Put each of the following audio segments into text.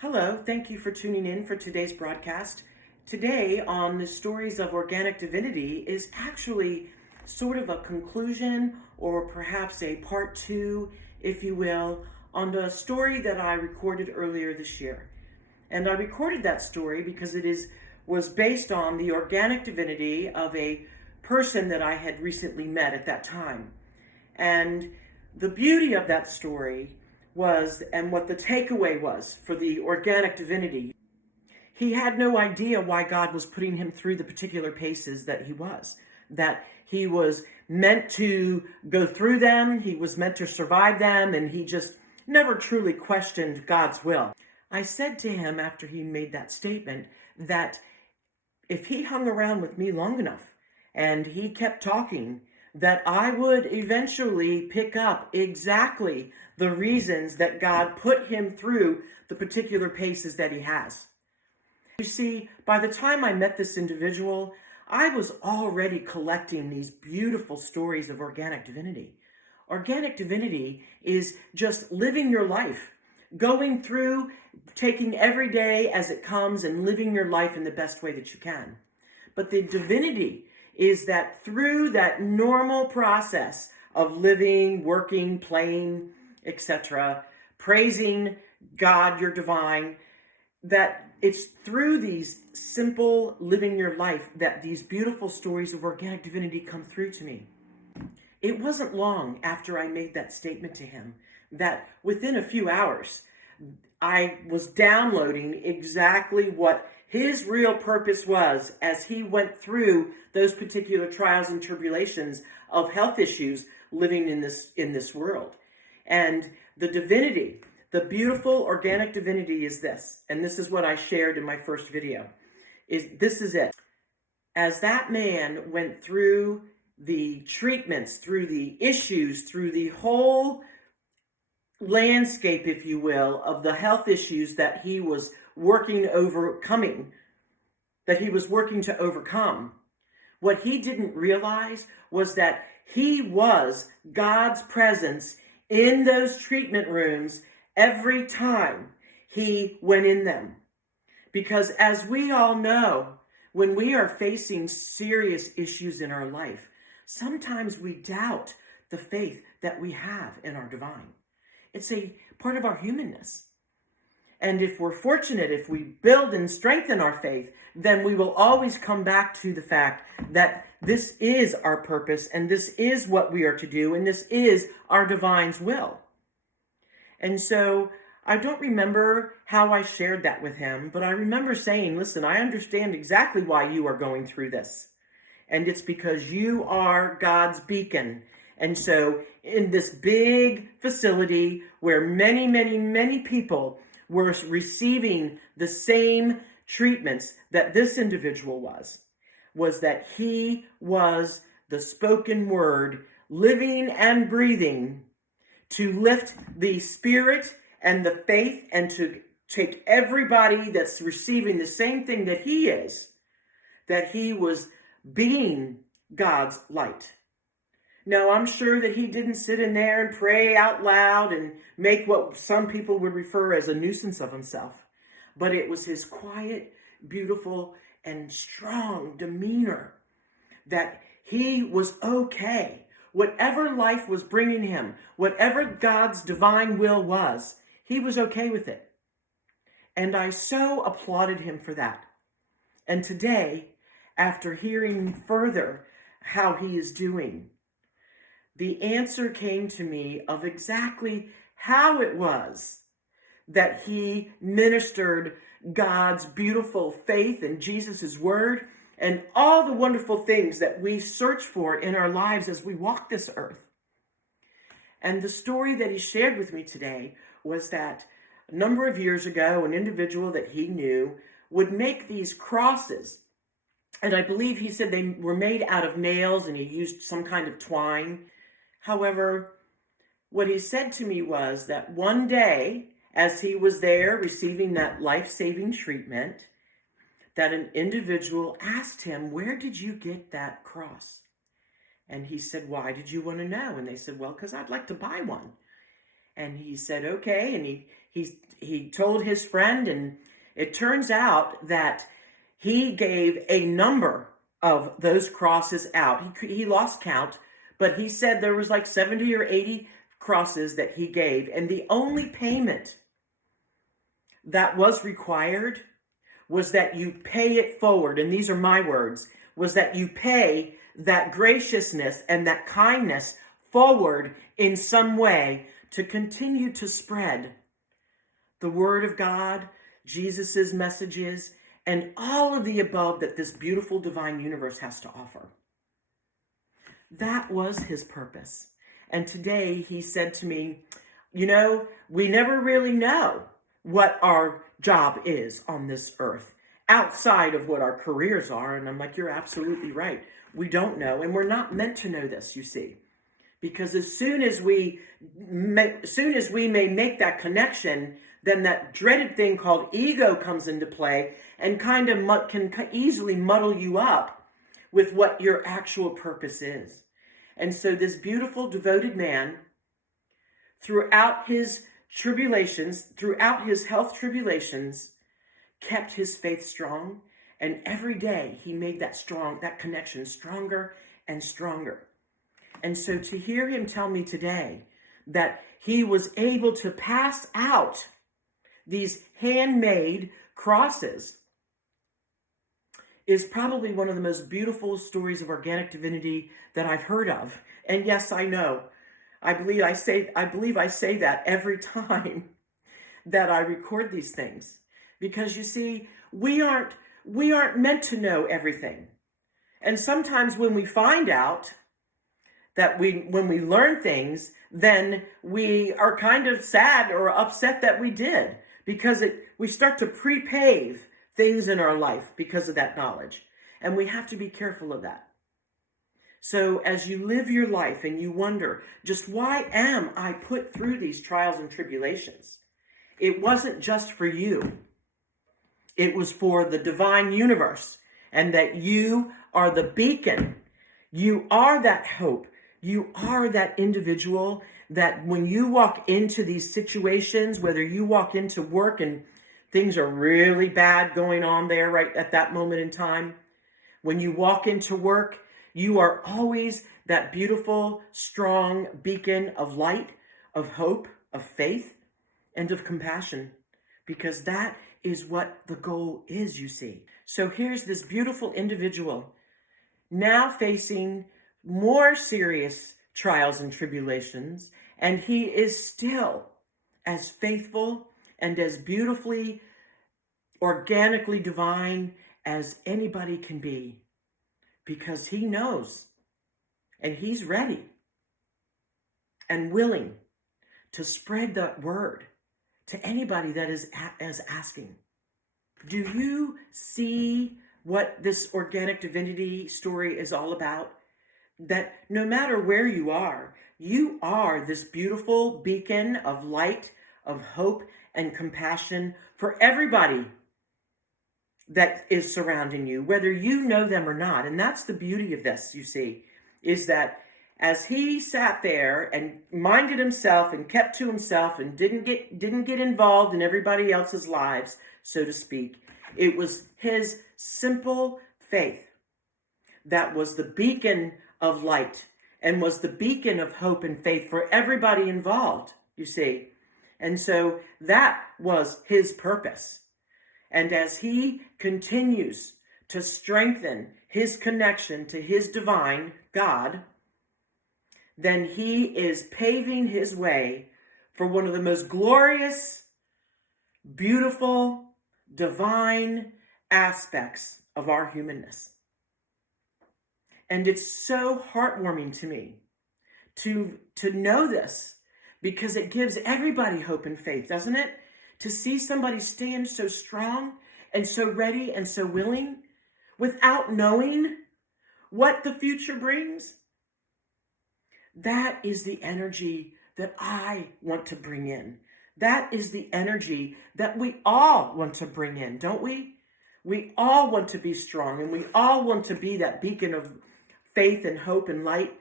Hello, thank you for tuning in for today's broadcast. Today on the Stories of Organic Divinity is actually sort of a conclusion or perhaps a part two, if you will, on the story that I recorded earlier this year. And I recorded that story because was based on the organic divinity of a person that I had recently met at that time. And the beauty of that story was, and what the takeaway was for the organic divinity, he had no idea why God was putting him through the particular paces that he was meant to go through them, he was meant to survive them, and he just never truly questioned God's will. I said to him after he made that statement that if he hung around with me long enough and he kept talking, that I would eventually pick up exactly the reasons that God put him through the particular paces that he has. You see, by the time I met this individual, I was already collecting these beautiful stories of organic divinity. Organic divinity is just living your life, going through, taking every day as it comes and living your life in the best way that you can. But the divinity is that through that normal process of living, working, playing, etc., praising God, your divine, that it's through these simple living your life that these beautiful stories of organic divinity come through to me. It wasn't long after I made that statement to him that within a few hours, I was downloading exactly what his real purpose was as he went through those particular trials and tribulations of health issues living in this world. And the divinity, the beautiful organic divinity is this, and this is what I shared in my first video, this is it. As that man went through the treatments, through the issues, through the whole landscape, if you will, of the health issues that he was working to overcome, what he didn't realize was that he was God's presence in those treatment rooms every time he went in them. Because as we all know, when we are facing serious issues in our life, sometimes we doubt the faith that we have in our divine. It's a part of our humanness. And if we're fortunate, if we build and strengthen our faith, then we will always come back to the fact that this is our purpose and this is what we are to do and this is our divine's will. And so I don't remember how I shared that with him, but I remember saying, listen, I understand exactly why you are going through this. And it's because you are God's beacon. And so in this big facility where many, many, many people were receiving the same treatments that this individual was that he was the spoken word, living and breathing, to lift the spirit and the faith and to take everybody that's receiving the same thing that he is, that he was being God's light. Now, I'm sure that he didn't sit in there and pray out loud and make what some people would refer as a nuisance of himself. But it was his quiet, beautiful, and strong demeanor that he was okay. Whatever life was bringing him, whatever God's divine will was, he was okay with it. And I so applauded him for that. And today, after hearing further how he is doing, the answer came to me of exactly how it was that he ministered God's beautiful faith and Jesus' word and all the wonderful things that we search for in our lives as we walk this earth. And the story that he shared with me today was that a number of years ago, an individual that he knew would make these crosses. And I believe he said they were made out of nails and he used some kind of twine. However, what he said to me was that one day, as he was there receiving that life-saving treatment, that an individual asked him, "Where did you get that cross?" And he said, "Why did you want to know?" And they said, "Well, because I'd like to buy one." And he said, "Okay." And he told his friend, and it turns out that he gave a number of those crosses out. He lost count, but he said there was like 70 or 80 crosses that he gave, and the only payment that was required was that you pay it forward. And these are my words, was that you pay that graciousness and that kindness forward in some way to continue to spread the word of God, Jesus's messages, and all of the above that this beautiful divine universe has to offer. That was his purpose. And today he said to me, we never really know what our job is on this earth outside of what our careers are. And I'm like, you're absolutely right. We don't know. And we're not meant to know this, you see, because as soon as we may make that connection, then that dreaded thing called ego comes into play and kind of can easily muddle you up with what your actual purpose is. And so this beautiful, devoted man, throughout his tribulations, throughout his health tribulations, kept his faith strong. And every day he made that connection stronger and stronger. And so to hear him tell me today that he was able to pass out these handmade crosses is probably one of the most beautiful stories of organic divinity that I've heard of. And yes, I know. I believe I say that every time that I record these things. Because you see, we aren't meant to know everything. And sometimes when we find out that when we learn things, then we are kind of sad or upset that we did, because we start to pre-pave things in our life because of that knowledge. And we have to be careful of that. So as you live your life and you wonder, just why am I put through these trials and tribulations? It wasn't just for you. It was for the divine universe, and that you are the beacon. You are that hope. You are that individual that when you walk into these situations, whether you walk into work and things are really bad going on there right at that moment in time, when you walk into work, you are always that beautiful, strong beacon of light, of hope, of faith, and of compassion, because that is what the goal is, you see. So here's this beautiful individual now facing more serious trials and tribulations, and he is still as faithful and as beautifully, organically divine as anybody can be, because he knows and he's ready and willing to spread that word to anybody that is asking. Do you see what this organic divinity story is all about? That no matter where you are this beautiful beacon of light, of hope, and compassion for everybody that is surrounding you, whether you know them or not. And that's the beauty of this, you see, is that as he sat there and minded himself and kept to himself and didn't get involved in everybody else's lives, so to speak, it was his simple faith that was the beacon of light and was the beacon of hope and faith for everybody involved, you see. And so that was his purpose. And as he continues to strengthen his connection to his divine God, then he is paving his way for one of the most glorious, beautiful, divine aspects of our humanness. And it's so heartwarming to me to know this, because it gives everybody hope and faith, doesn't it? To see somebody stand so strong and so ready and so willing without knowing what the future brings. That is the energy that I want to bring in. That is the energy that we all want to bring in, don't we? We all want to be strong, and we all want to be that beacon of faith and hope and light,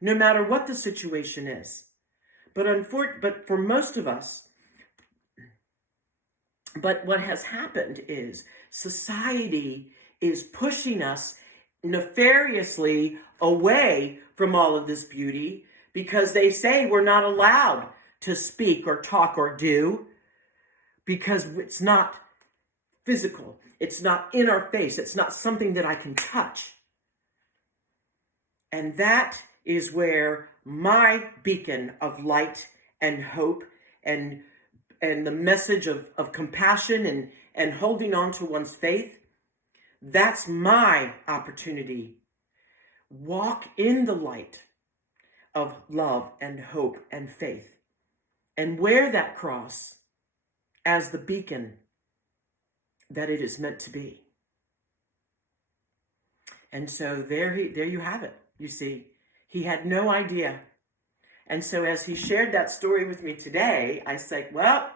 no matter what the situation is. But for most of us, But what has happened is society is pushing us nefariously away from all of this beauty because they say we're not allowed to speak or talk or do because it's not physical. It's not in our face. It's not something that I can touch. And that is where my beacon of light and hope and the message of compassion and holding on to one's faith, that's my opportunity. Walk in the light of love and hope and faith and wear that cross as the beacon that it is meant to be. And so there you have it. You see, he had no idea. And so as he shared that story with me today, I said, well,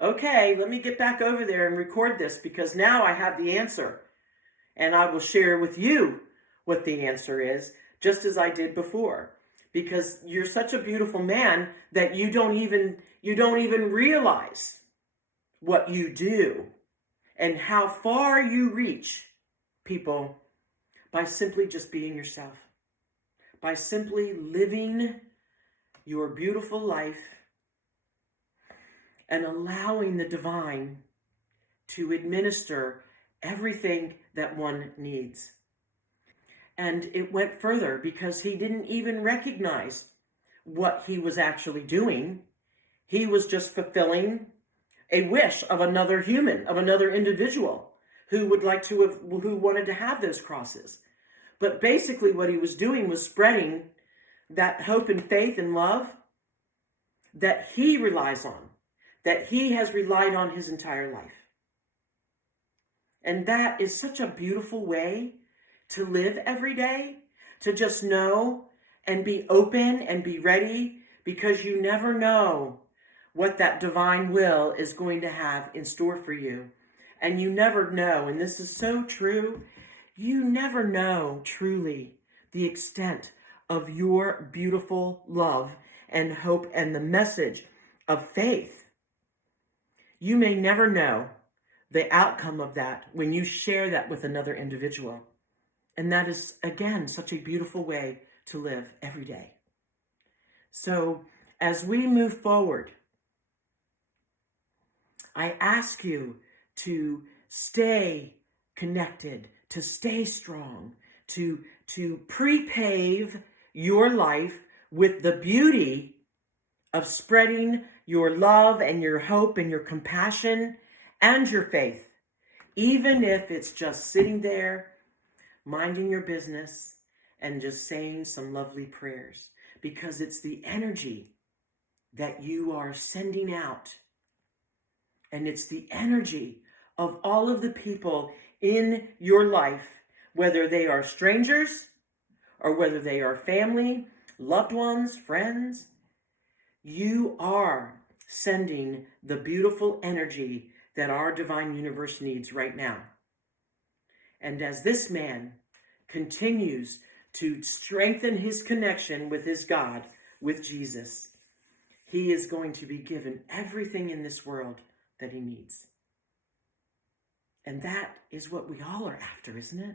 okay, let me get back over there and record this because now I have the answer. And I will share with you what the answer is, just as I did before. Because you're such a beautiful man that you don't even realize what you do and how far you reach people by simply just being yourself, by simply living your beautiful life and allowing the divine to administer everything that one needs. And it went further because he didn't even recognize what he was actually doing. He was just fulfilling a wish of another human, of another individual who wanted to have those crosses. But basically what he was doing was spreading that hope and faith and love that he relies on, that he has relied on his entire life. And that is such a beautiful way to live every day, to just know and be open and be ready, because you never know what that divine will is going to have in store for you. And you never know, and this is so true, you never know truly the extent of your beautiful love and hope and the message of faith. You may never know the outcome of that when you share that with another individual. And that is, again, such a beautiful way to live every day. So as we move forward, I ask you to stay connected, to stay strong, to pre-pave your life with the beauty of spreading your love and your hope and your compassion and your faith, even if it's just sitting there minding your business and just saying some lovely prayers, because it's the energy that you are sending out. And it's the energy of all of the people in your life, whether they are strangers or whether they are family, loved ones, friends. You are sending the beautiful energy that our divine universe needs right now. And as this man continues to strengthen his connection with his God, with Jesus, he is going to be given everything in this world that he needs. And that is what we all are after, isn't it?